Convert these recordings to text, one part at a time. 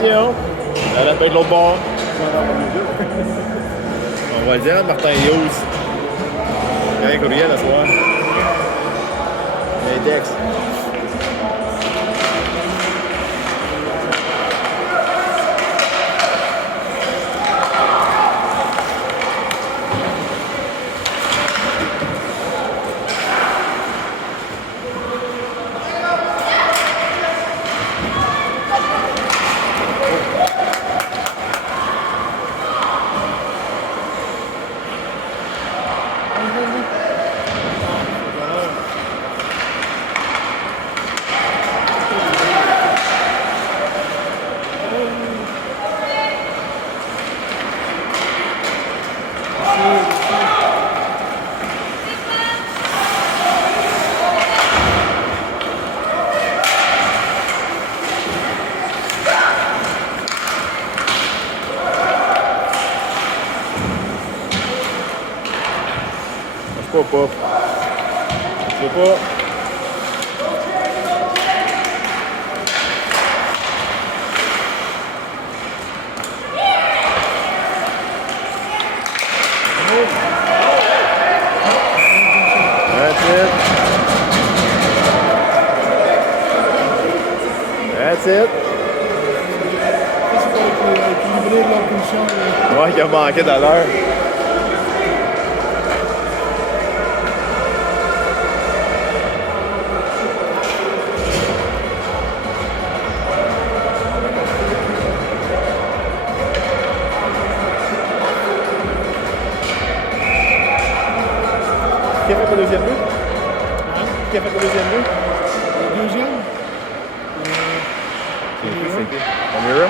Attention! Elle a fait de l'autre bord. On va le dire à Martin Hughes. Il y a un courriel à soir. L'index. Je peux pas. Je peux pas. That's it. That's it. Ouais, qui a manqué tout à l'heure. Qui a fait le deuxième but? Hein? Qui a fait le deuxième but? Le deuxième? C'est qui? O'Meara?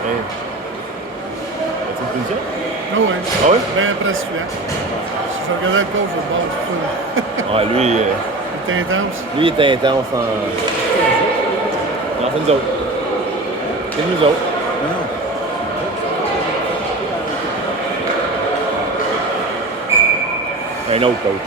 Hey. As-tu une punition? Ah ouais. Ah ouais? Ben presque là. Je regardais le coach au bord du feu. Ouais, lui, Il était intense. lui il était intense en. Non, c'est nous autres. C'est nous autres. Non. Un autre coach.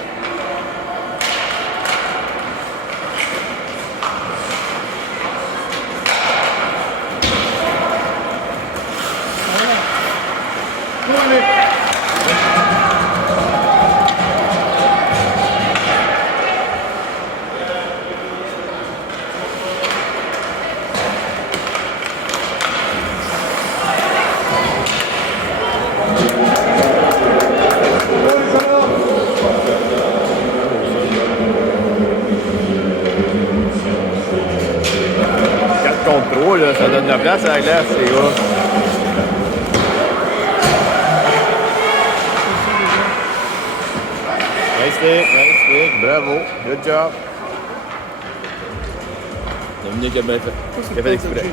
Contre 3, là, ça donne de la place à la glace, c'est gars. Nice stick, bravo, good job. Dominique a bien fait. Il a fait exprès.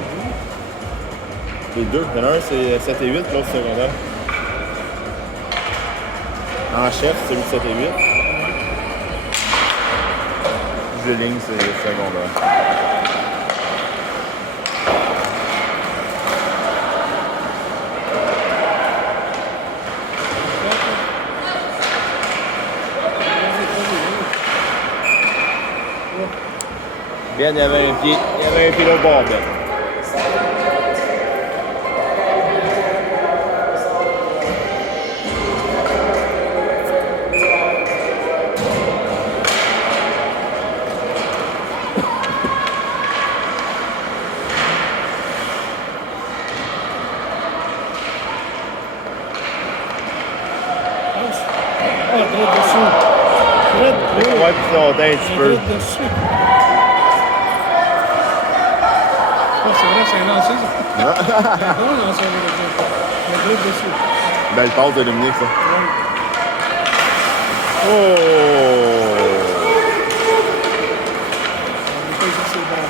Les deux, il y en a un c'est 7 et 8, l'autre secondaire. En chef, c'est celui de 7 et 8. De ligne, c'est secondaire. Ben, il y avait un pied. Il y avait un pied au bord, Ben. Ah, trop dessus. Très On va être plus longtemps un petit peu. Très dessus. Ah, c'est vrai, c'est un lancé, ça. Un bon lancé, on va dire. Mais très dessus. Belle passe de Dominique, ça. Oh! On va pas dire que c'est bon, là.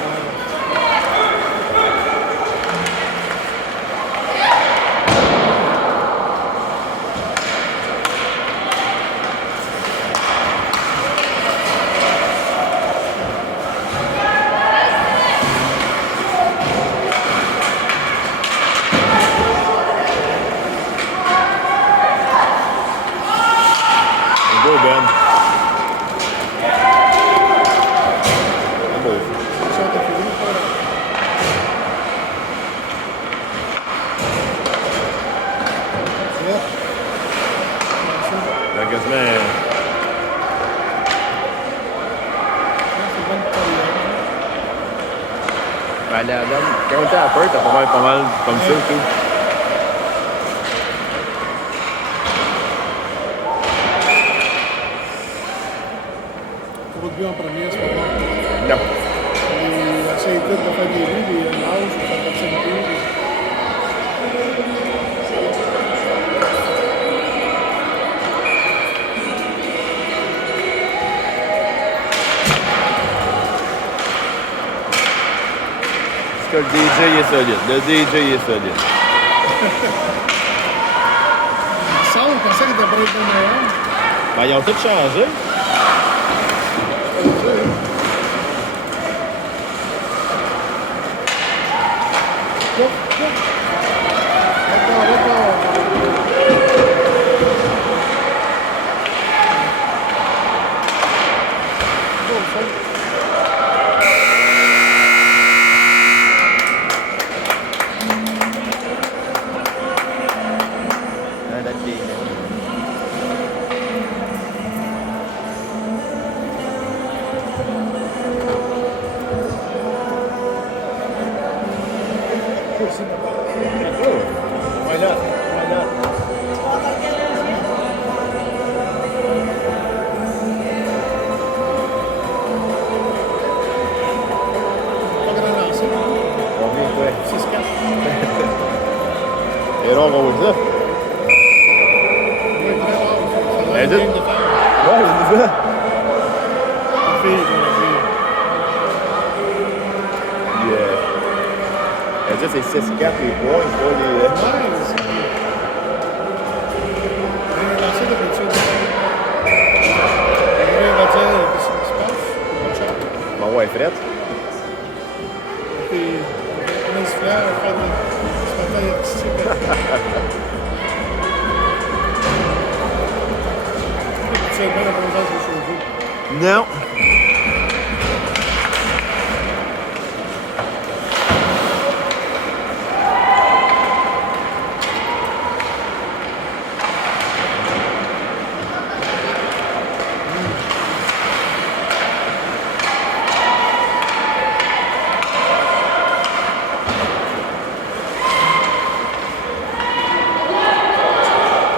Ben, quand on était à Perth, t'as pas mal comme ça, tout. Trop de buts en première, c'est pas bon. Non. Et assez écoute de faire des buts, des lances, de faire passer le but. Parce que le DJ il est solide. Le DJ il est solide. Il semble, on pensait qu'il était pas être meilleur. Ben, ils ont tous changé. Why not? Why not? Pas grand lancé. Combien, toi? 6-4. Et là, on va voir ça. Il est très rare. Ça va Elle être dit- game de faire. Ouais, c'est ça. La fille, la fille. Elle dit c'est 6-4 les points, pas les. Ouais, c'est bien. Il est lancé d'habitude. Il va dire qu'est-ce qui se passe. Pas de chat. Bon, ouais, Fred. Puis, on se fait faire de spectacle artistique. Tu sais bien la présence des cheveux. Non.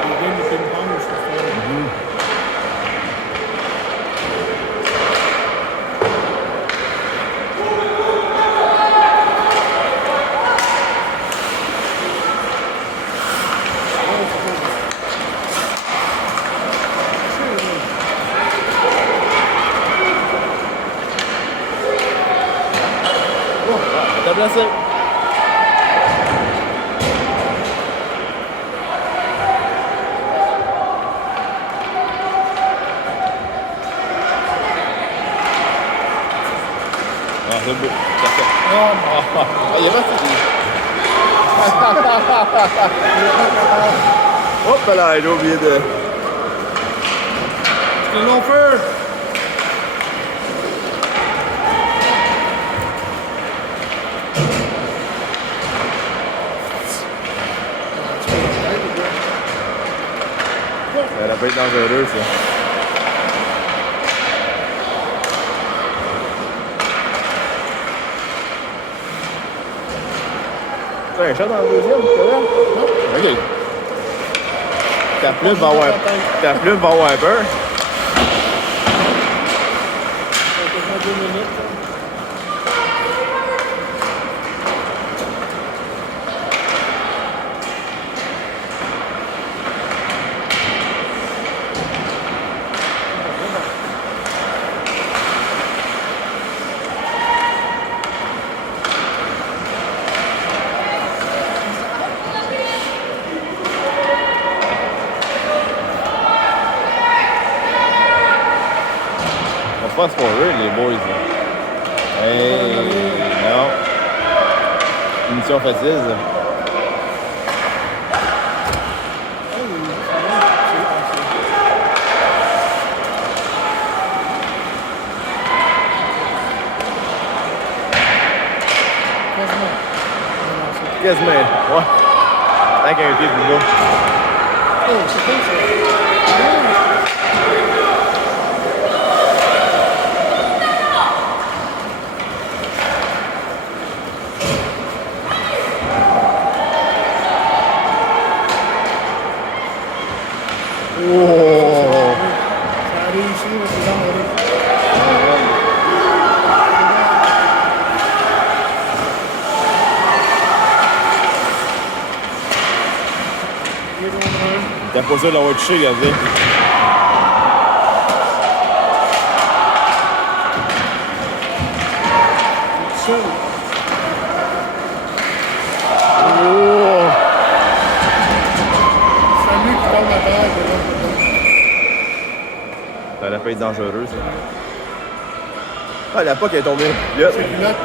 Les games de ping-pong, je trouve ça. T'as placé. Ah, c'est beau. Parfait. Ah, il est parti. Hop là, j'ai oublié de. C'est le long feu! Ça va pas être dangereux, ça. Tu as un chat dans le deuxième, c'est vrai? Non? Ok. Ta plume va avoir peur. Ça fait quasiment 2 minutes. On se passe pour eux, les boys. Là. Hey, non. Une mission facile, ça. Quasiment. Ouais. Tant qu'un pied plus bas. Oh, c'est cool ça. pas sûr de l'avoir touché, regardez. Seul. Oh! C'est lui qui tombe à terre. Ça aurait pas être dangereux, ça. Ah, la POC est tombée. Là. C'est culotte.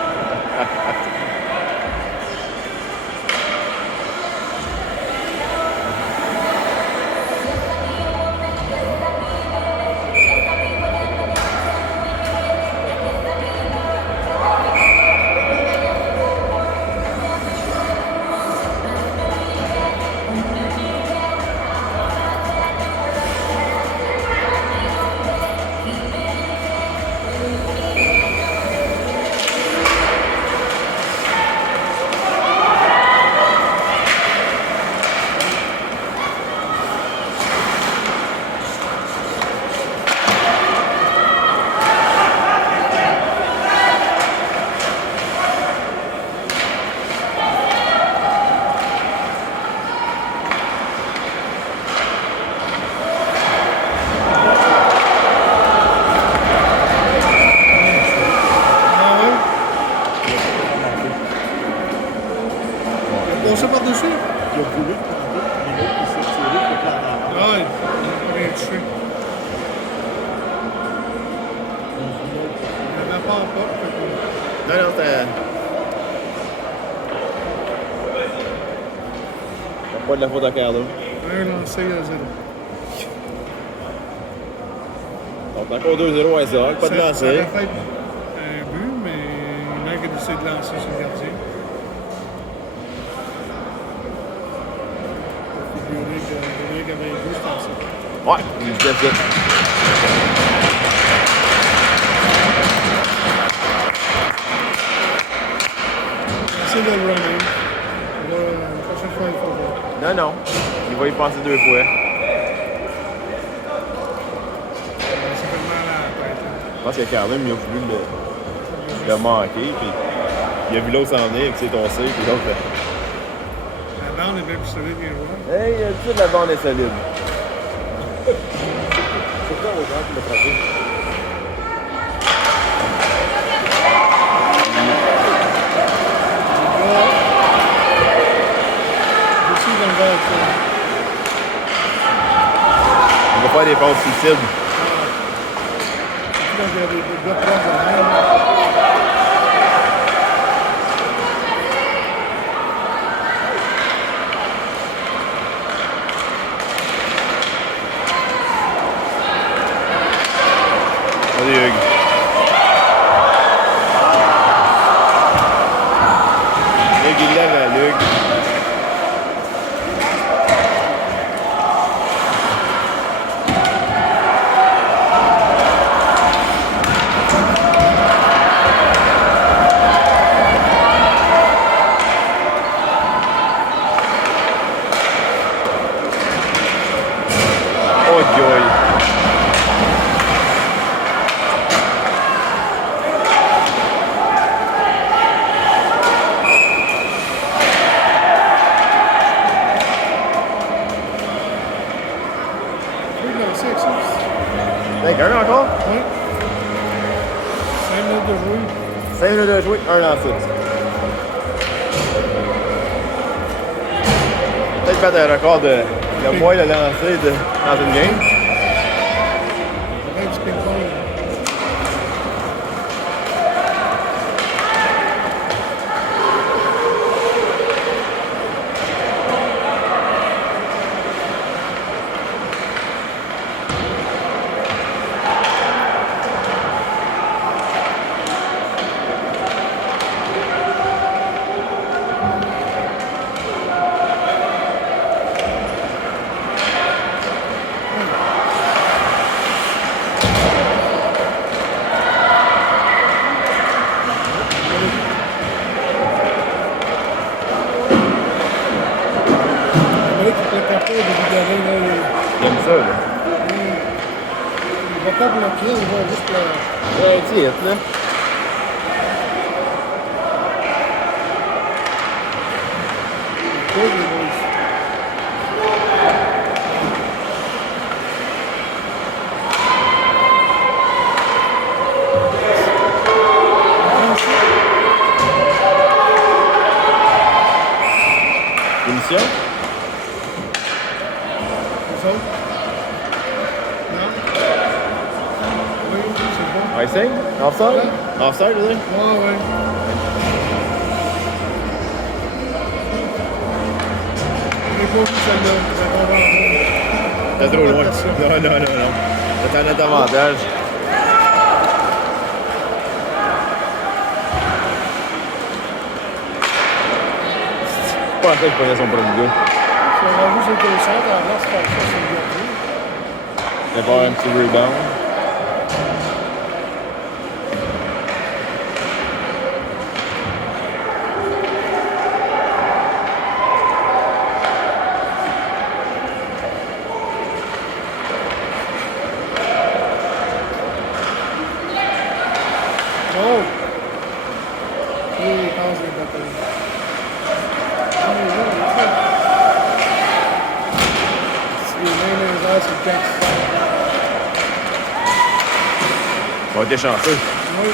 Passé par-dessus? Il a voulu prendre, mais l'autre, il s'est tiré pour prendre en main. Ouais, il a rien touché. Il n'avait pas en porte. Non, non, c'était. C'est pas de la faute à Carlo. Un lancé à 0. Donc, encore 2-0 à Isaac, pas de Ça aurait lancer. fait un but, mais il manque d'essayer de lancer sur le gardien. Figurer avait un but, c'est ça. Ouais, il se défait. Essaye de le runner. La prochaine fois, il faut voir. Non, non. Il va y penser 2 fois. Ça fait mal à la tête. Je pense que Carlin, il a voulu le manquer, puis il a vu l'autre s'en venir, puis c'est tossé, puis l'autre. La bande est bien plus solide qu'un joueur. Hey, toute la bande est solide. C'est pas aux gens qui l'ont frappé. Aussi dans le vert, ça. On va faire des passes suicides. Surtout quand il y a des gars proches de même. Allez, Hugues. Hugues, il lève à Hugues. Oh, joy. Oui, lancer avec ça. Hey, un encore? Oui. 5 minutes de jouer. 5 minutes de jouer, un lancé. Peut-être battre un record de moins de lancer dans une game. Avec du ping-pong. Il peut taper de Vigarin, là. J'aime ça, là. Il va pas bloquer, il va juste le... Ouais, titre, là. Pose les boys. position? Les autres? Non? Oui, oui, c'est bon. Icing? Offside? Offside, je veux dire? Ouais, ouais. J'ai pas vu celle-là. Ça tombe en haut. T'es trop loin. Personne. Non. C'est un net avantage. Je pensais qu'il prenait son premier but. Si on a vu c'était au centre, alors c'est pas ça, c'est le gardien. Il va avoir un petit rebound. Oh! Oui, il passe les batailles. Ah, mais là, il fait. Si les mains dans les airs, c'est le texte. On va être chanceux. Oui.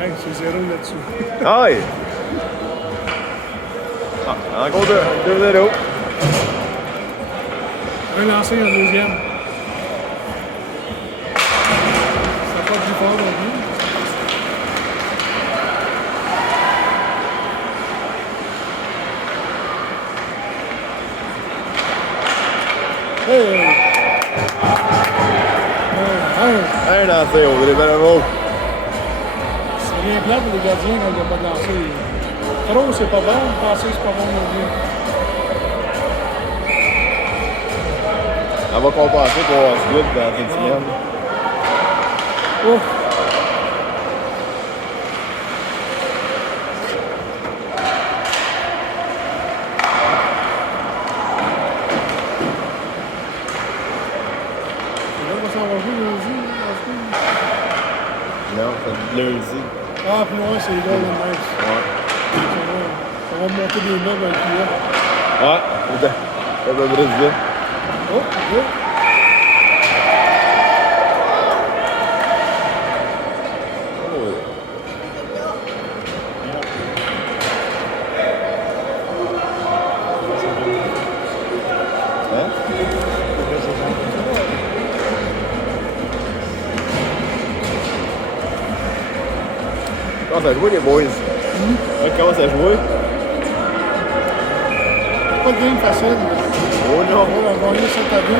Hey, c'est 0 là-dessus. Aïe! Ah, encore 2-0. Un lancé, un deuxième. Ça pas plus fort non plus. Hey! Un lancé au Bravo. C'est bien plat pour les gardiens quand il n'y a pas de lancer. Trop, c'est pas bon. Passer, c'est pas bon non plus. On va compenser pour avoir ce but dans la fin de semaine. Ouf! C'est là qu'on s'en va jouer lundi. Non, c'est lundi. Ah, puis ouais, c'est les Golden Knights. Ouais. Ça va monter des meubles avec lui là. Ouais, c'est à peu près ça. Oh, good. Hein? Comment ça joue les boys? Comment ça joue? Pas de game facile. Oh non! On va gagner 7 à 2, mais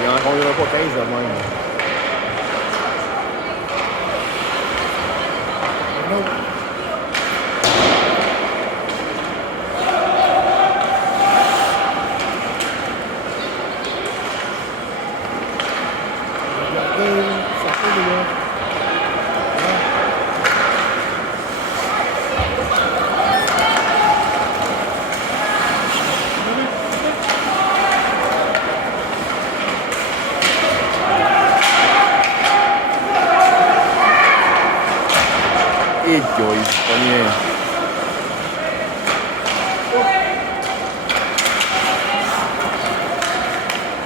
Il n'en conviendra pas 15 de même. non. Regardez, ça fait les gars. Et guys, premier.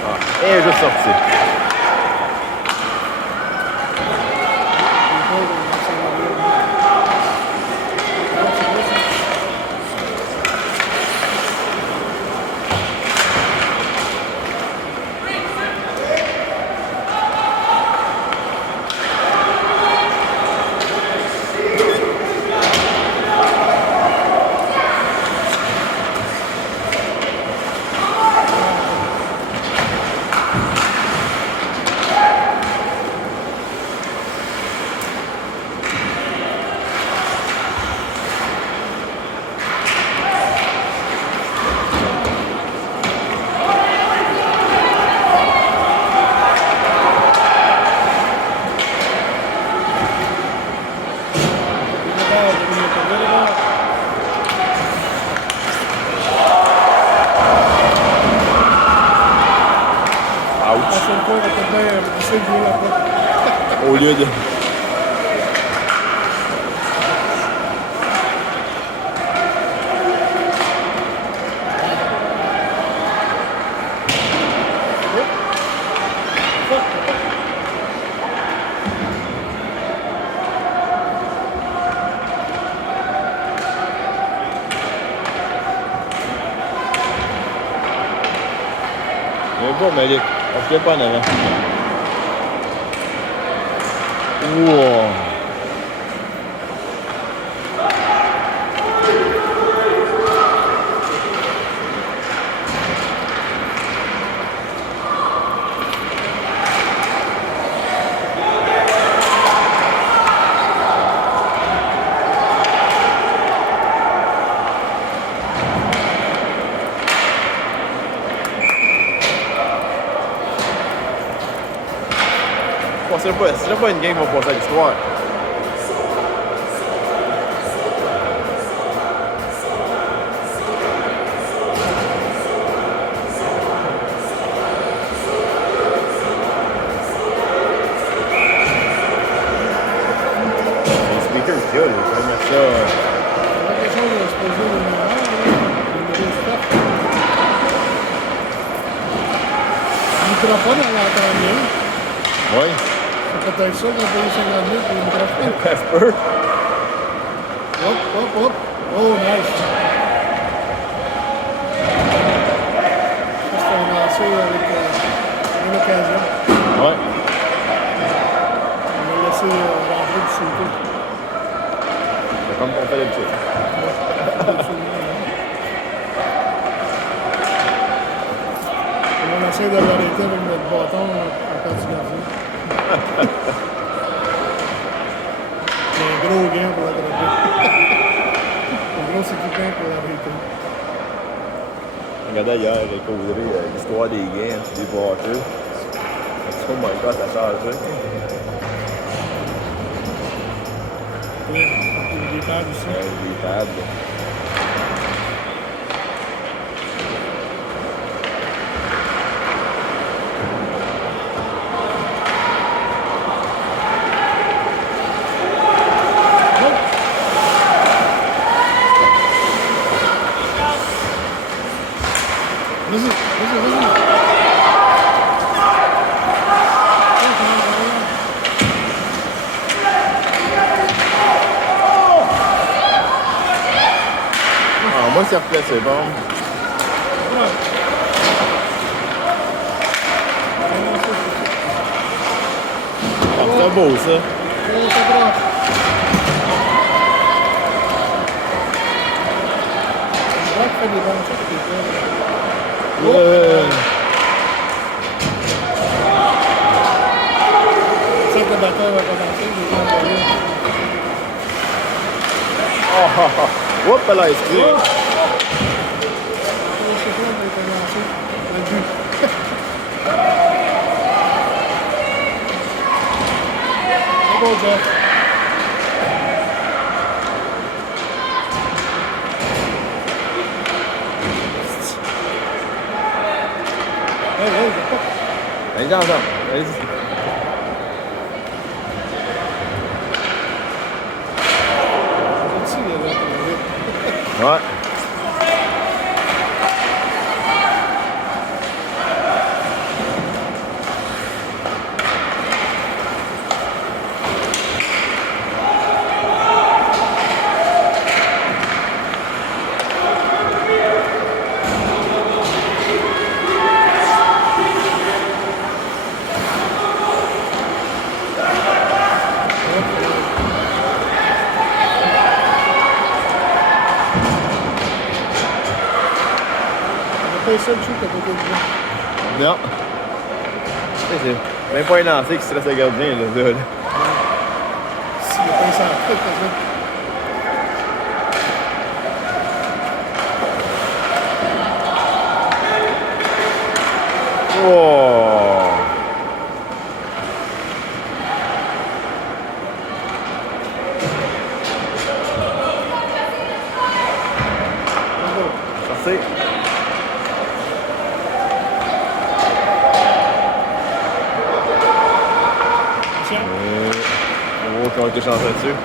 Ah, et juste sorti. prochaine fois, on va peut-être essayer de jouer là-bas. Au lieu de. pas, mais on ne pas en avant. Wow. C'est pas une game qui va passer à l'histoire. Les speakers, c'est good, je vais mettre ça. La question de se poser le numéro, le stuff. Le microphone, elle entend bien. Oui. C'est peut-être ça qu'on a payé 50 000 pour le microphone. Pepper. Hop, hop, hop. Oh, nice. Ça, c'est un lancé avec une occasion. Ouais. On a laissé rentrer du shooter. C'est comme on fait d'habitude. On essaie de l'arrêter avec notre bâton en cas du gardien. Un gros gain pour l'attraper. Un gros équipement pour l'arrêter. Regardez hier, j'ai causé l'histoire des gains et des batteurs. Oh my god, ça a changé. Des pads aussi. Des pads. Vas-y, vas-y, vas-y. Ah, moi, c'est reflet, c'est bon. Ouais. Ah, c'est beau, ça. Oh, ça broche. On voit qu'il fait des bonnes choses, c'est ça. C'est que le batteur va commencer, les gens vont aller. Oh, oh, oh. Oups, là, excusez. Le sifflet va être lancé dans le but. C'est beau, Jeff. Hey, hey, pas. Allez, attends. Allez-y. Ici, il y avait un peu. Ouais. C'est le seul shoot à côté de lui. Non. C'est même pas un lancé qui stresse le gardien, là. S'il est pas centré, peut-être. Oh! Merci. Oh, qui ont été chanceux dessus.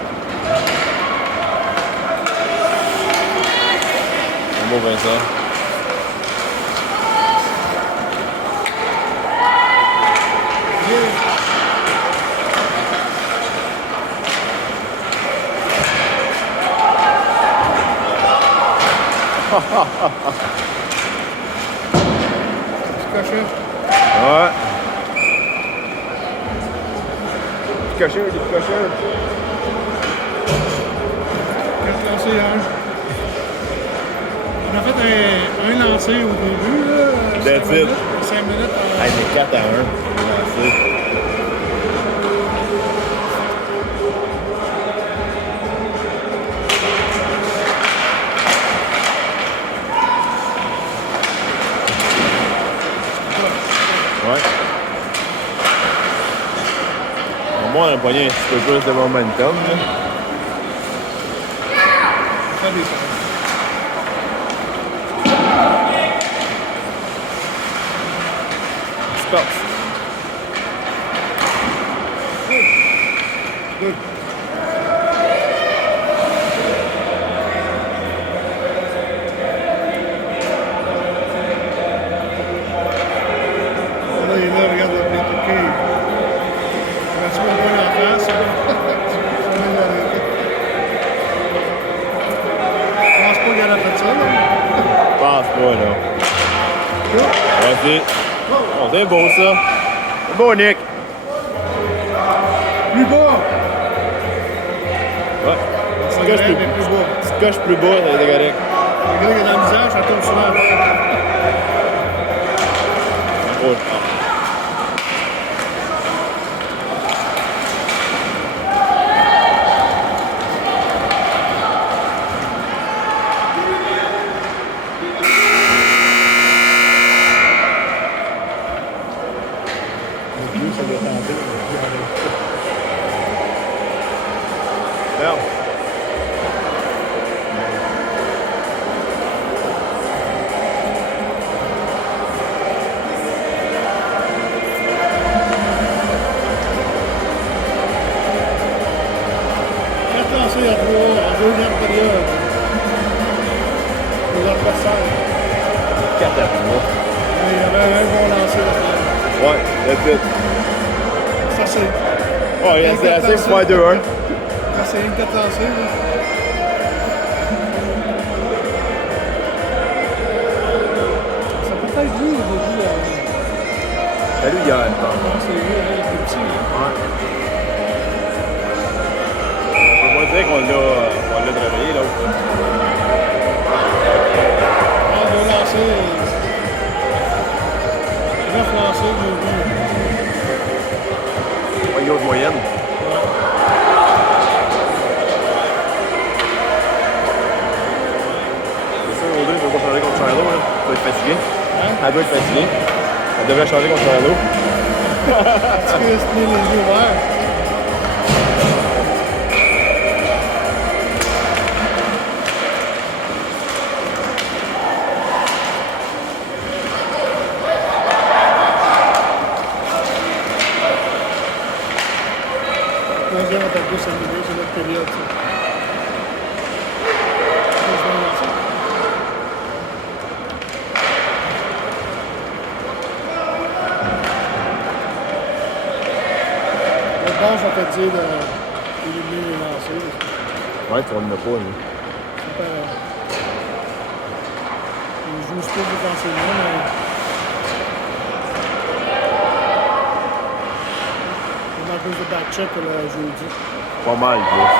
Un beau Vincent. Petit cochet. Ouais. Du cocheur, du cocheur. 4 lancés, 1. On a fait un lancé au début, là. That's 5 it. minutes. 5 minutes. Hey, mais 4 à 1. Merci. Ouais. Au moins, on a pogné un petit peu plus de momentum. Là. Ça fait des choses. Stop. Good. Là, il est là, regarde le cave. On va-tu me voir en face? Je pense pas qu'elle a fait ça, là. Je pense pas, là. Merci. Oh, c'est beau, ça. C'est beau, Nick. Plus bas! Ouais. Ça Tu coches grève, plus, mais plus bas. tu coches plus bas, c'est correct. Le gars qui est dans le visage, ça tombe souvent à terre. Oh, Le vieux, ça doit tenter. Merde. Quatre lancés à 3 en deuxième période. Pour l'adversaire. 4 à 3. Mais il y avait un bon lancer là-dedans. Ouais, that's it. Ça, c'est. Oh, il y a assez pour faire 2-1. Ça, c'est une 4 lancés, là. Ça peut être lui au début, là. Salut, Yann. Non, c'est lui, là, il est petit. Là. Ouais. On va pas dire qu'on l'a réveillé, là. Ah, deux lancés. 9 lancés, 2 buts. Pas une grosse moyenne. C'est sûr, Audrey ne veut pas changer contre Charlot, là. Elle doit être fatiguée. Hein? Elle doit être fatiguée. Elle devrait changer contre Charlot. Parce que c'est les yeux ouverts. Troisième attaque à milieu, c'est notre période, ça. Troisième lancé. Le banc, ça fait dire d'éliminer les lancers. Ouais, tu ne pas, lui. C'est pas... Ils jouent pas défensivement, mais... On a plus de back-check que le jeudi. Pas mal, plus.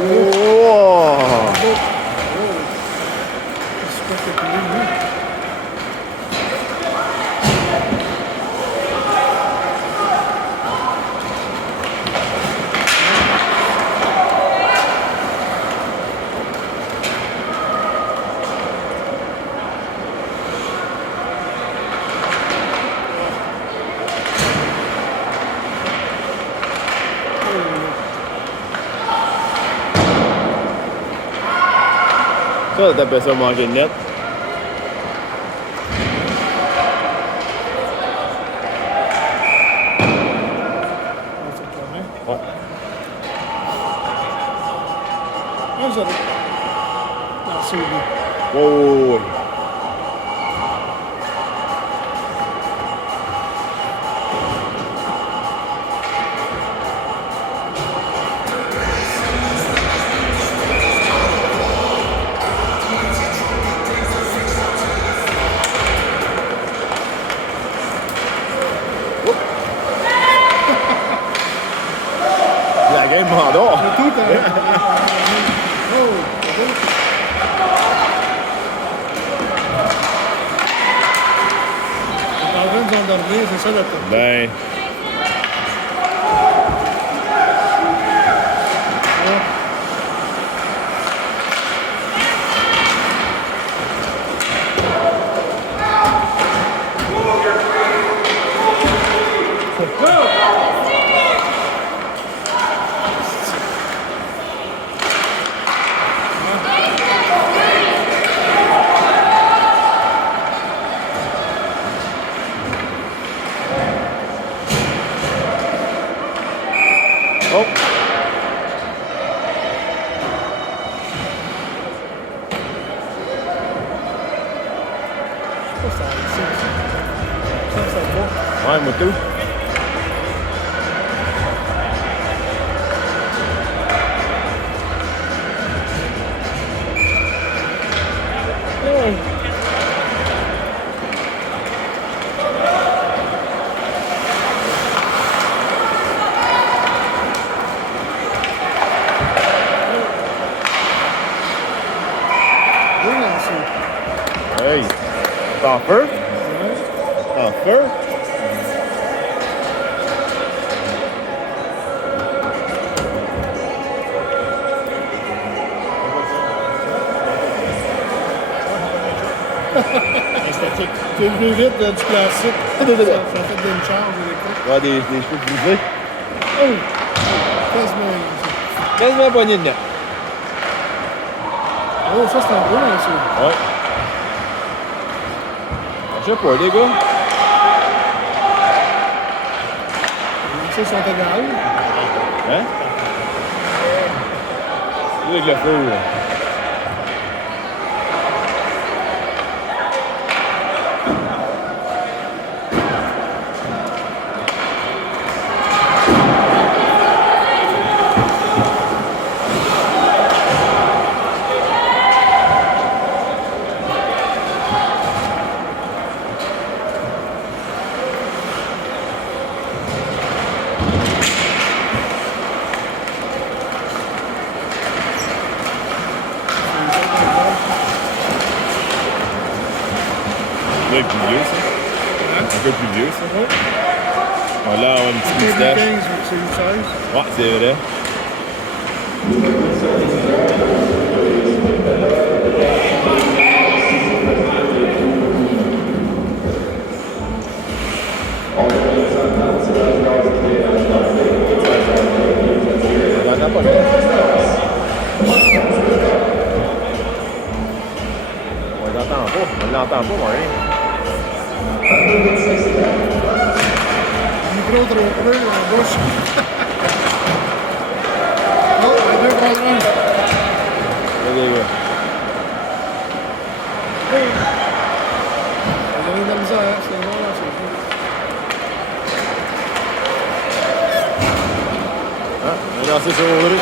Oh! C'est pas que tu lui. Ça, t'appelles ça manger de net. On se permet. Ouais. 1-0. Non, c'est au but. Oh! rien de mandor. Mais tout, oh, t'es en train de s'endormir, c'est ça le truc. Ben. Oh! Ça Ouais, moi tout. Hey! T'es en feu? T'es en feu? Esthétique. Tu es venu vite du classique. Ça fait d'une charge électrique. Ouais, des cheveux brisés. Oh! Quasiment. Quasiment poigné dedans. Oh, ça c'est un gros, là, ça. Ouais. Je sais pas, les gars. Ça, ils sont égales. Hein? Avec le feu, là. Un peu plus vieux, ça. Un peu plus vieux, ça. On a là, une petite C'est moustache. 15, c'est une 16. Ouais, c'est vrai. On n'entend pas, là. On l'entend pas. On l'entend pas, moi, rien. Micro trop creux, en bouche. Oh, les deux contre un. Les gars. Vous avez de la misère, hein? C'est bon, là, c'est bon. Ah, on a lancé sur Audrey.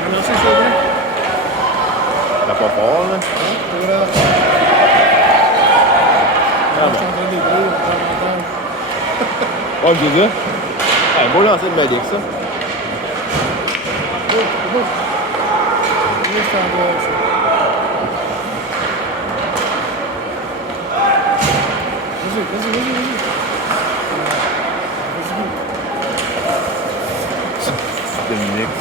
On a lancé sur lui. T'as pas fort, là. C'est vrai. Ah, Je suis en train d'écrire, on prend l'avantage. bon. Ouais, j'ai dit. Ah, beau lancer de Malik, ça. Oh, c'est bon. Oui, c'est en bas, ça. Vas-y. Dominique.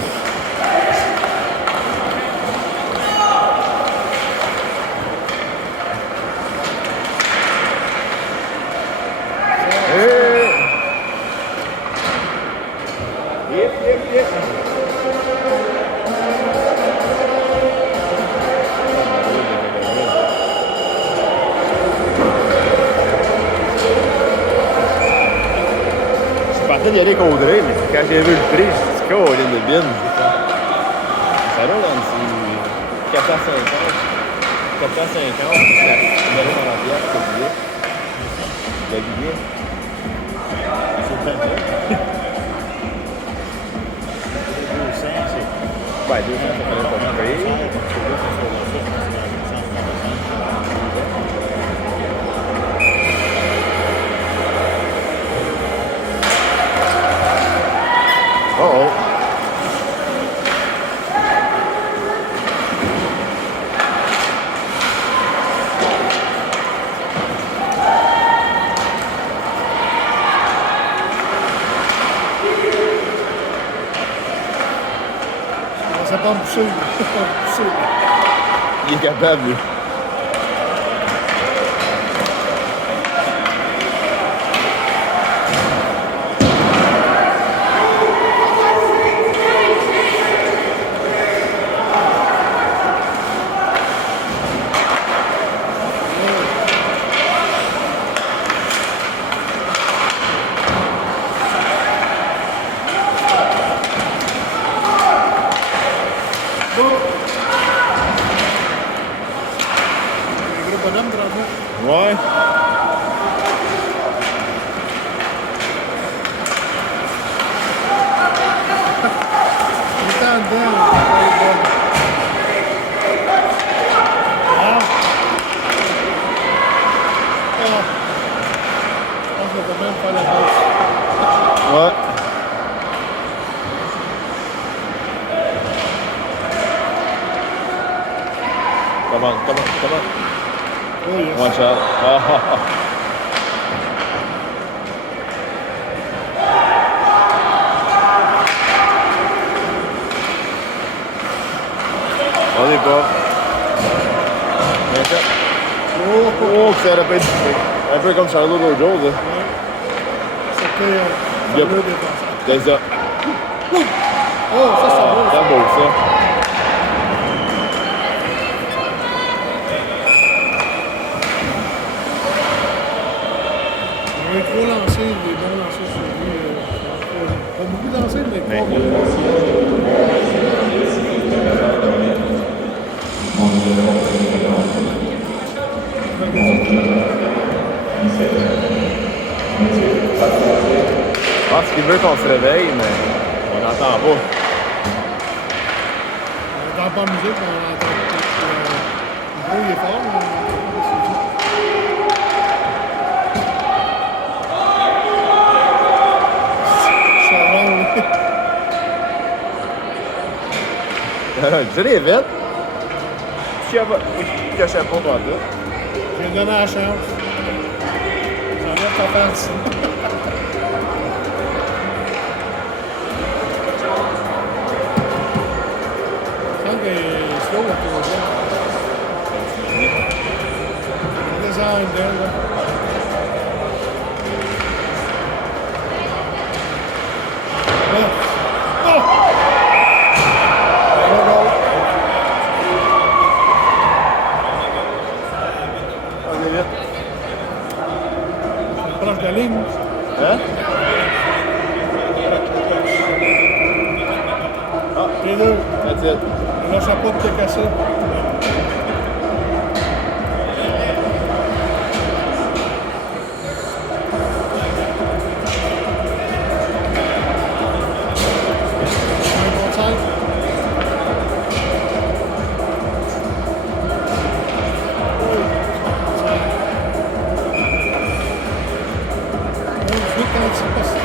Je partais d'y aller avec Audrey, mais quand j'ai vu le prix, je me suis dit, oh, Lynn de Bin. Ça roule en dessous 450. 450, c'est la dans la pièce, c'est le billet. Le billet. C'est très bien. 200, c'est... Ben, 200, ça fallait pas me payer. Oh oh. me pousser. Il va me pousser. Il est capable, lui. Un gros bonhomme, Drago. Ouais. Il est en dedans. Ah. Ah. Je pense qu'il va quand même faire la passe. Ouais. Comment? Oh, yes. One shot. Ah. On est pas. Oh, que ça aurait pas été un peu comme Charlotte l'autre jour, ça. C'était un Yep. fameux défenseur. C'est ça. Oh, ça, c'est beau. C'est beau, ça. Il a trop lancé, des bons lancers sur lui. Pas beaucoup lancé, mais pas Mais- beaucoup. Je pense qu'il veut qu'on se réveille, mais on n'entend pas. On n'entend pas la musique, mais on entend le gros, il est fort, mais on n'entend pas ce qu'il dit. Ça va, oui. Je l'ai vite. Tu cachais pas toi deux. J'ai donné la chance. J'enlève ta face. Je sens qu'il est slow, le troisième. Deux ans et deux, là. Ah! Oh! Oh, non. On est vite. Proche de la ligne. Hein? Les deux. That's it. Le chapeau de t'es cassé. Un bon side. Je veux quand c'est parce que...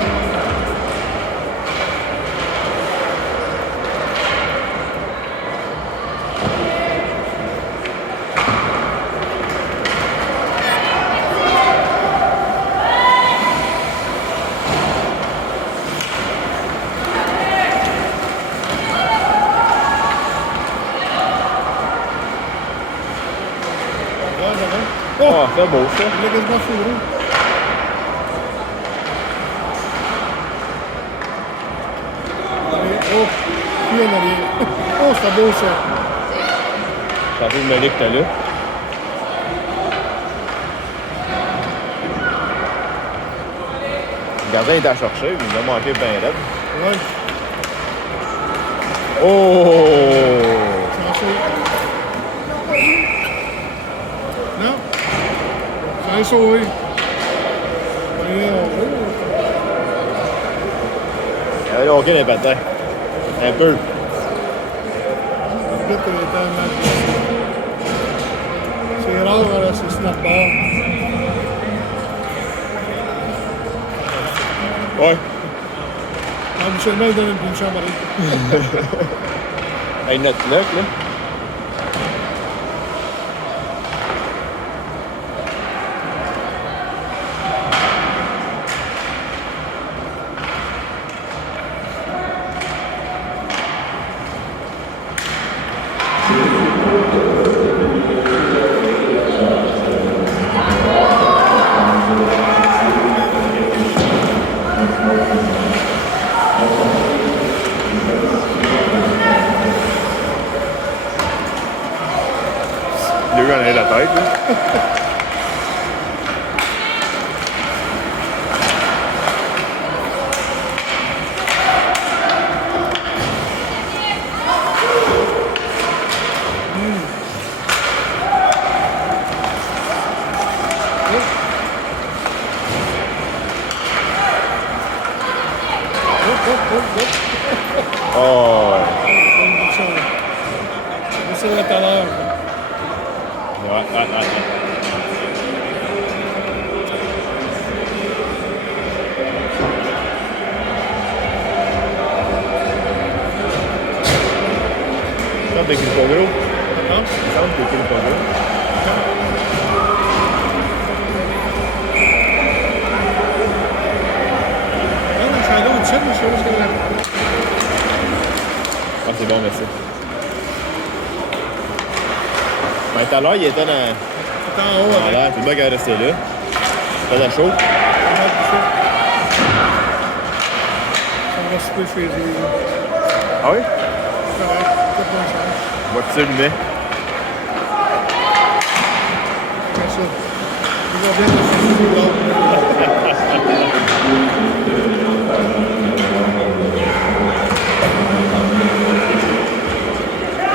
Ouais, j'avais. Oh! Ah, c'est beau, ça. Il a quasiment fourré. Allez, oh! Puis en arrière. Oh, c'est beau ça. Chanter le mêlée que t'as là. Le gardien est à chercher, il nous a manqué bien raide. Ouais, Oh! chanceux. Non? Ça a sauvé. Allez, Il y a aucun des patins. Un peu. Vite, il était un match. C'est rare, voilà, c'est snapball. Ouais. Habituellement, il donne une chambre. Hey, notre luck, là. Oh, ouais. C'est le tout à l'heure. Ouais. Ça, t'es qu'il pas gros. Hein? Ça, t'es qu'il pas gros. Non, je suis allé au-dessus, mais je sais pas ce que Ah, c'est bon, merci. Ben, tout à l'heure, il était dans c'est en haut, avec. l'air. C'est bien qu'il est resté là. C'était chaud. Ça va super chez eux. Ah oui? C'est correct. Pas de bonne chance. On va tout allumer. Comme ça. Il va bien de chez l'autre.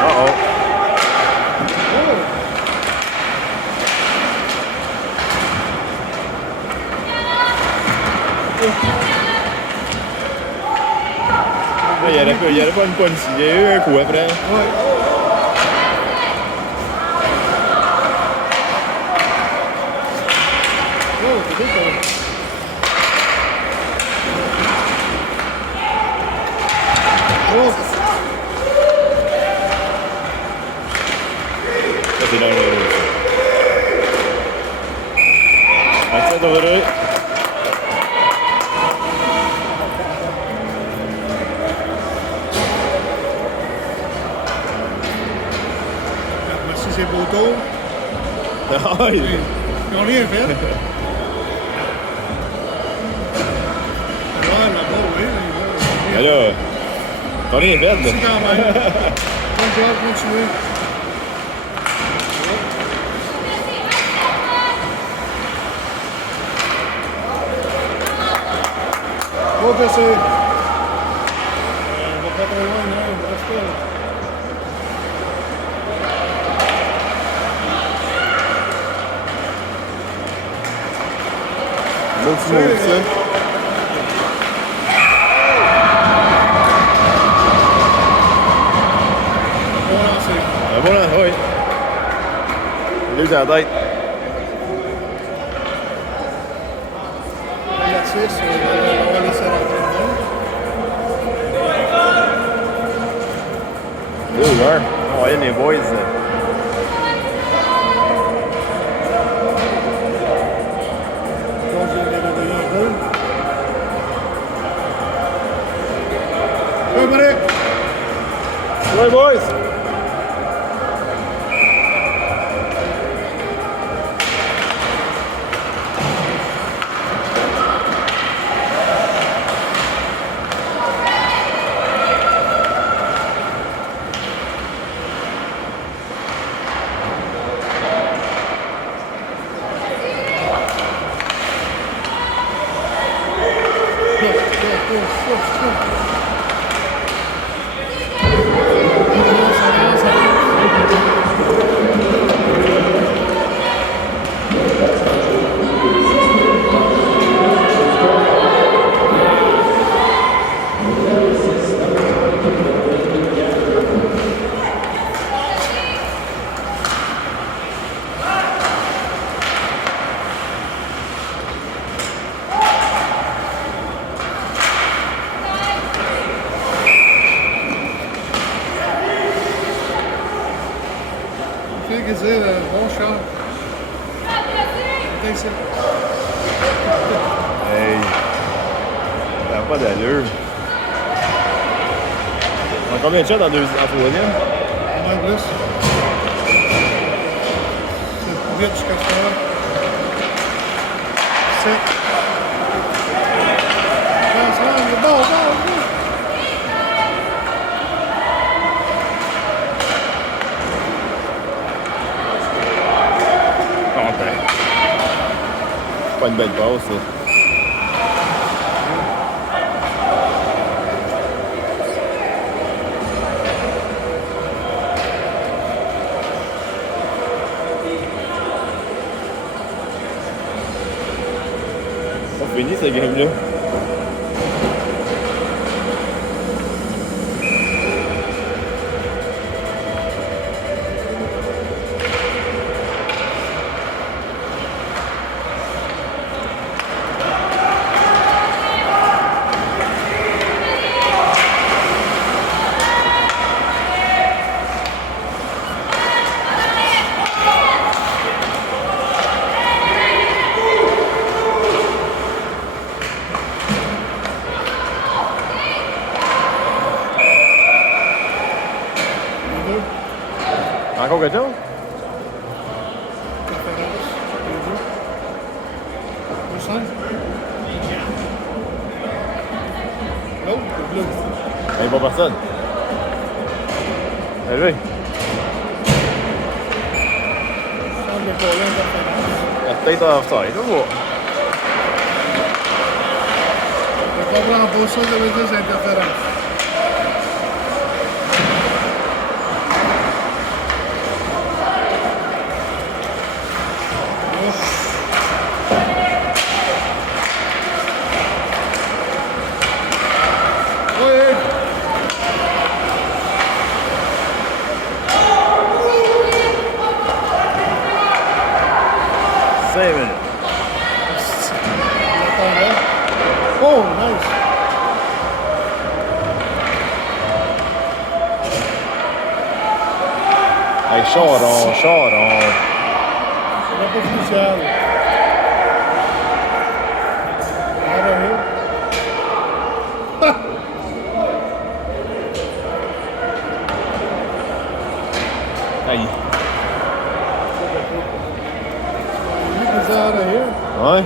Oh. Il y avait pas une punch. Il y a eu un coup après. Ouais. Oh, c'est bien, oh, Ça, c'est dangereux. C'est dangereux. merci, c'est beau tour. Ah, il- Ils n'ont rien fait. Alors, là-bas, oui. Mais là, t'as rien fait, là. Merci quand même. Bon job, continuez. Bon, que c'est. On va pas trop loin, non, on reste pas. Là, tu montes ça. Bon lancer. Ah, bon, là, oui. Lui, dans la tête. La 6, on va laisser rentrer dedans. Deux heures. On va aller les boys. Donc, je vais les réveiller un peu. Ouais, Marie. Ouais, boys. Fica dizer, bon shot. Tem que ser. Hey. Ça n'a pas d'allure. On a combien de shots en troisième? En plus. C'est vite jusqu'à ça. 7. Bon. Pas une belle passe, ça. C'est fini, cette game-là. quelque chose? Conférence. Le 5. L'autre, le bleu. Il n'y a pas personne. C'est lui. Semble pas là, conférence. Il est peut-être offside, on va voir. Je comprends pas ça, ça veut dire c'est interférence. Oui. 5 minutes. Oh, nice. Hey, Charon. C'est pas officiel. Aïe. He's out of here. Ouais.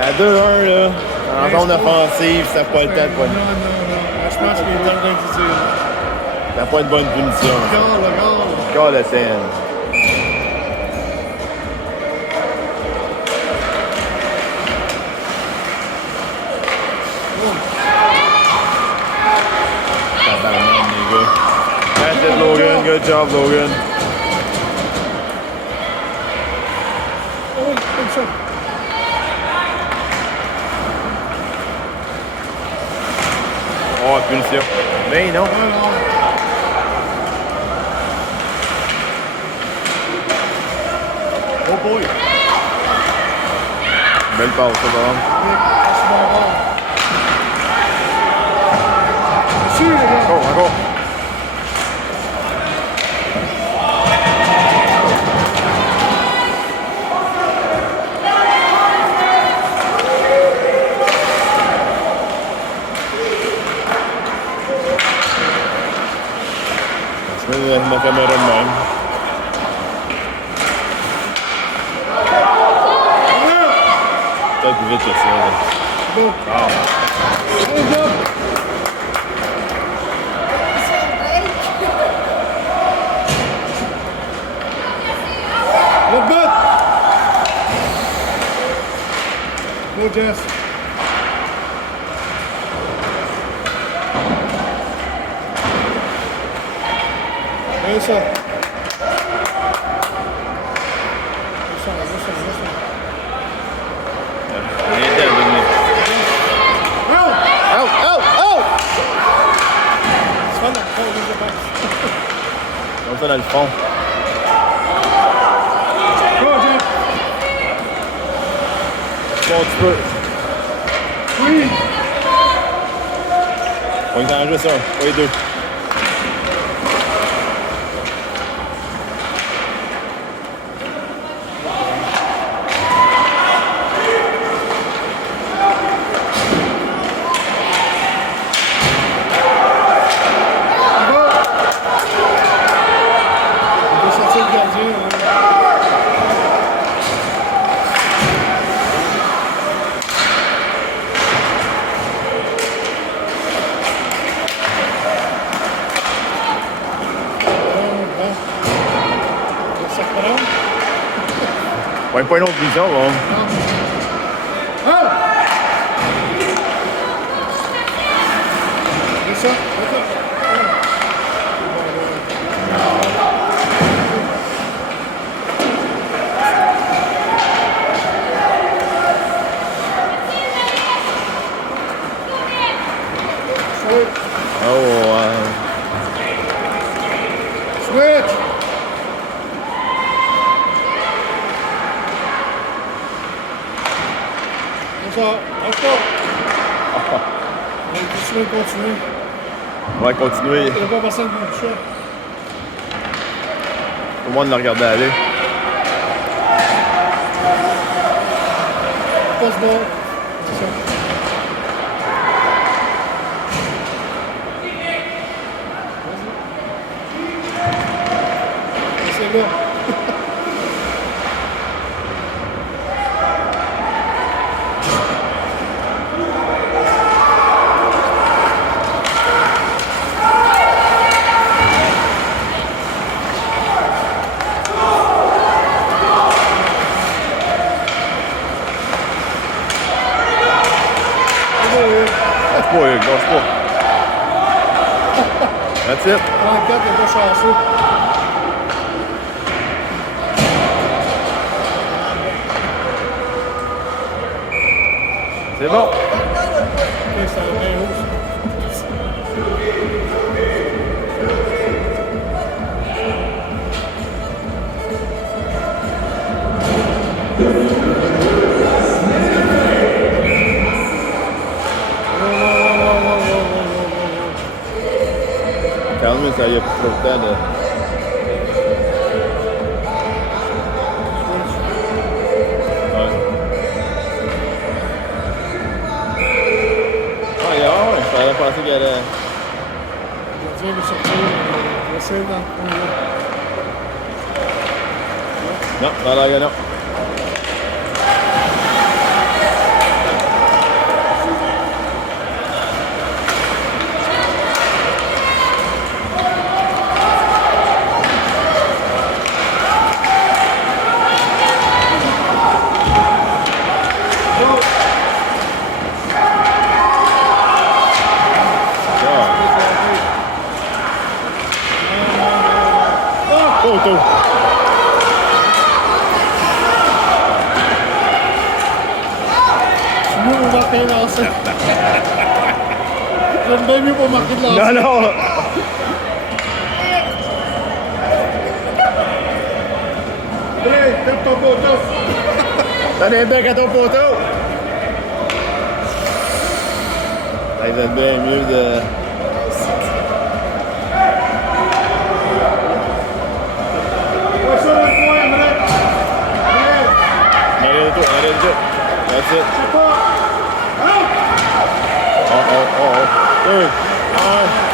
À 2-1, là, en zone offensive, ça n'a pas le temps de Non, bonne. non. Je pense qu'il est en train de dire. Ça n'a pas une bonne punition. Regarde. Encore la scène. Tabarnak, les gars. That's it, Logan. Good job, Logan. Oh, comme ça. Oh, punition. Mais non. Alors, Oh boy. Belle passe, ça, par exemple. c'est bon bord. Dessus, les gars. Encore. Je mets ma caméra de même. Peut-être plus vite que ça. Là. Bon. Ah. Allez, gars. Le but. Go, Jess. Et ça. Rien à donner. Oh! Out, out, out! C'est pas dans le fond, je pense. Comme ça dans le fond. Go, Jeff. Bon, tu peux. Oui. On est en juste un, pas les deux. On peut sortir le gardien. Ça prend. Ouais, pas une autre vision, bon. Ah! C'est ça. Attends. Oh, Switch! C'est ça. Encore. On va continuer. on va continuer. Il n'y a pas personne qui nous touche. Tout le monde l'a regardé aller. Passe ball. C'est ça. là. Lâche pas, Hugues, lâche pas. That's it. 34, il est pas chanceux. C'est bon. Ok, ça va bien haut, ça. Calme, ça y a plus trop de temps de... Ouais. Ouais, je t'avais pensé qu'elle allait... Le gardien veut sortir, il essaie dans le coin là. Non, dans la gagnante. Poteau. Je suis mieux pour marquer un lancer. J'aime bien mieux pour marquer de lancer. Non, non. Hey, tape ton poteau. Donne un bec à ton poteau. Ça va être bien mieux de... Ouais, ça dans le coin, Brett. Allez, Allez, tout, allez, tout. That's it. c'est pas. Out! Oh, oh, oh, oh. Hey.